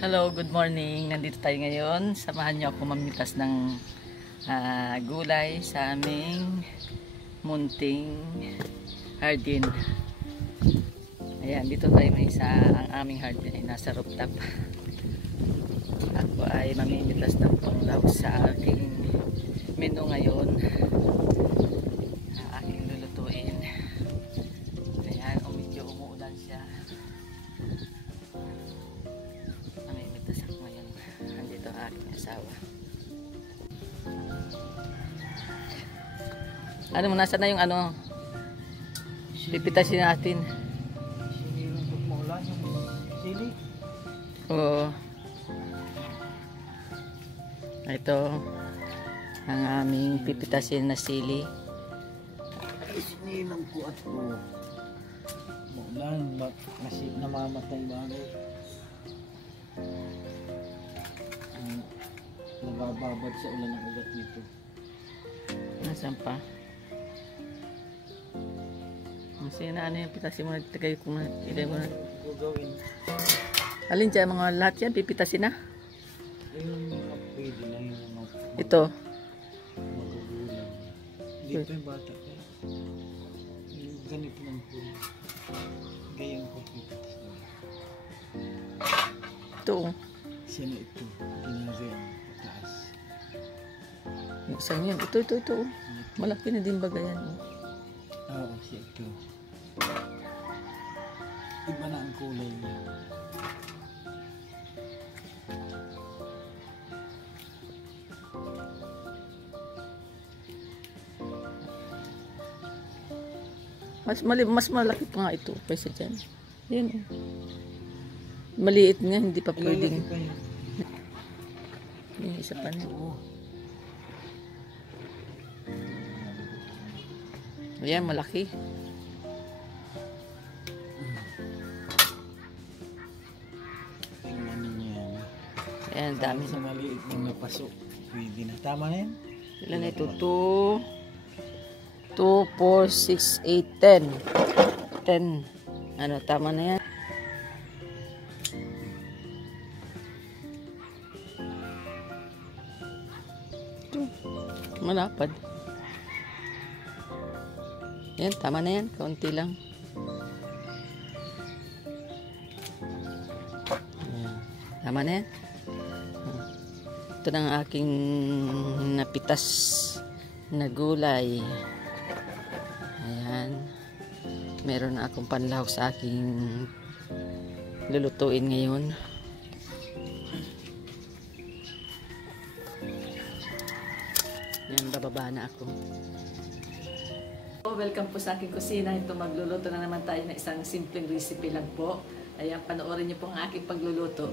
Hello, good morning. Nandito tayo ngayon. Samahan niyo ako mamitas ng gulay sa aming munting hardin. Ayan, dito tayo may ang aming hardin ay nasa rooftop. Ako ay mamimitas ng panglaw sa aking menu ngayon. Aking lulutuin. Ayan, medyo umuulan siya. Namimitas ako ngayon. Andito ang aking asawa. Ano mo, nasa na yung ano? Pipitasin natin. Sili? Oo. Ito ang aming pipitasin na sili. Sinilang ko at ko. Maulan, kasi namamatay bagay. Nabababad sa ulan ng ugat nito. Nasaan pa? Kasi na ano yung pitasin mo, nagtagay ko na, ilay mo na. Gagawin. Alin dyan, mga lahat yan, pipitasin na? Ayun, pwede na yung Ito. magugulang. Dito yung bata ko. Yung ganito ng huli. Gayang ko pipitas na. Ito. Siya na ito. Ginagayang taas. Saan yan? Ito. Malaki na din baga yan. Oo, siya ito. Iba na ang kulay niya. Mas malaki pa nga ito kaysa dyan. Yan. Maliit nga, hindi pa pwedeng. Yung isa pa na. Ayan, malaki. Tingnan niya. Ayan, dami. Sa maliit ng napasok. Pwede na. Tama na yan? Ilan na ito? 2, 4, 6, 8, 10. 10. Ano, tama na yan. Ito. Malapad. Yan, tama na yan. Kaunti lang. Ayan. Tama na yan. Ito na ang aking napitas na gulay. Ayan. Meron na akong panlaw sa aking lulutuin ngayon. Yan, bababa na ako. Welcome po sa aking kusina. Ito, magluluto na naman tayo ng isang simpleng recipe lang po. Ayan, panoorin niyo po ang aking pagluluto.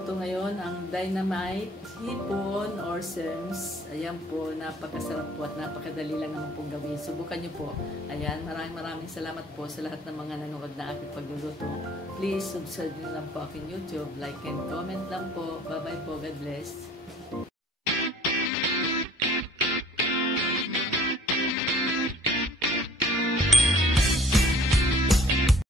iluluto ngayon ang Dynamite, hipon or serms. Ayan po, napakasarap po at napakadali lang naman pong gawin. Subukan nyo po. Ayan, maraming salamat po sa lahat ng mga nanonood na aking pagluluto. Please subscribe nyo lang po aking YouTube, like and comment lang po. Bye bye po, God bless.